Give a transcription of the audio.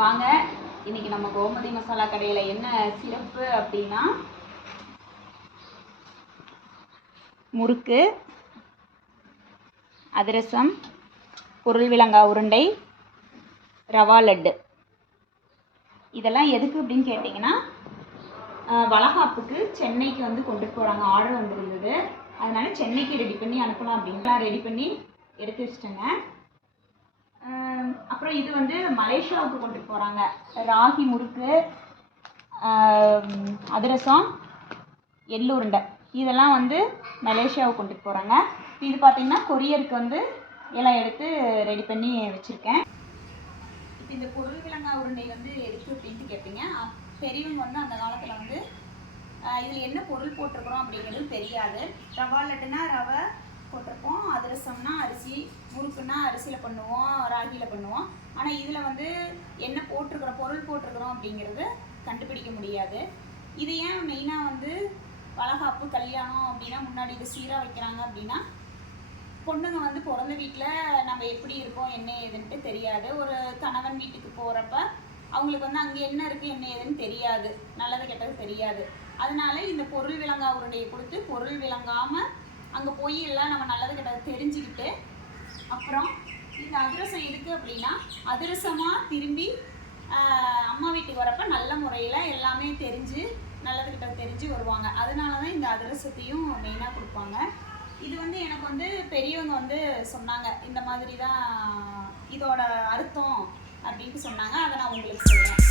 வாங்க இன்னைக்கு நம்ம கோமதி மசாலா கடையில் என்ன சிறப்பு அப்படின்னா முறுக்கு, அதிரசம், பொருள் விளங்காய் உருண்டை, ரவா லட்டு. இதெல்லாம் எதுக்கு அப்படின்னு கேட்டிங்கன்னா, வளகாப்புக்கு சென்னைக்கு வந்து கொண்டுட்டு போகிறாங்க. ஆர்டர் வந்துருந்தது, அதனால சென்னைக்கு ரெடி பண்ணி அனுப்பலாம் அப்படின்லாம் ரெடி பண்ணி எடுத்து வச்சுட்டேங்க. அப்புறம் இது வந்து மலேசியாவுக்கு கொண்டுட்டு போகிறாங்க. ராகி முறுக்கு, அதிரசம், எள்ளு உருண்டை இதெல்லாம் வந்து மலேசியாவுக்கு கொண்டுட்டு போகிறாங்க. இது பார்த்திங்கன்னா கொரியருக்கு வந்து எல்லாம் எடுத்து ரெடி பண்ணி வச்சுருக்கேன். இப்போ இந்த பொருள் விளங்காய் உருண்டை வந்து எதுக்கு அப்படின்ட்டு கேட்பீங்க. பெரியவங்க வந்து அந்த காலத்தில் வந்து இதில் என்ன பொருள் போட்டிருக்கிறோம் அப்படிங்கிறது தெரியாது. ரவா லட்டுனா ரவை போட்டிருப்போம், அதிரசம்னா அரிசி, முறுக்குன்னா அரிசியில் பண்ணுவோம், ராகியில் பண்ணுவோம். ஆனால் இதில் வந்து என்ன போட்டிருக்கிறோம், பொருள் போட்டிருக்கிறோம் அப்படிங்கிறது கண்டுபிடிக்க முடியாது. இது ஏன் மெயினாக வந்து வளகாப்பு கல்யாணம் அப்படின்னா முன்னாடி இது சீராக வைக்கிறாங்க அப்படின்னா, பொண்ணுங்க வந்து பிறந்த வீட்டில் நம்ம எப்படி இருக்கோம் என்ன ஏதுன்ட்டு தெரியாது. ஒரு கணவன் வீட்டுக்கு போகிறப்ப அவங்களுக்கு வந்து அங்கே என்ன இருக்குது என்ன ஏதுன்னு தெரியாது, நல்லது கெட்டது தெரியாது. அதனால இந்த பொருள் விளங்காய் உருண்டையை கொடுத்து பொருள் விளங்காமல் அங்கே போய் எல்லாம் நம்ம நல்லது கெட்டது தெரிஞ்சுக்கிட்டு, அப்புறம் இந்த அதிரசம் எதுக்கு அப்படின்னா அதிரசமாக திரும்பி அம்மா வீட்டுக்கு வரப்போ நல்ல முறையில் எல்லாமே தெரிஞ்சு நல்லது கெட்டது தெரிஞ்சு வருவாங்க. அதனால தான் இந்த அதிரசத்தையும் மெயினாக கொடுப்பாங்க. இது வந்து எனக்கு வந்து பெரியவங்க வந்து சொன்னாங்க, இந்த மாதிரி தான் இதோட அர்த்தம் அப்படின்ட்டு சொன்னாங்க. அதை நான் உங்களுக்கு சொல்கிறேன்.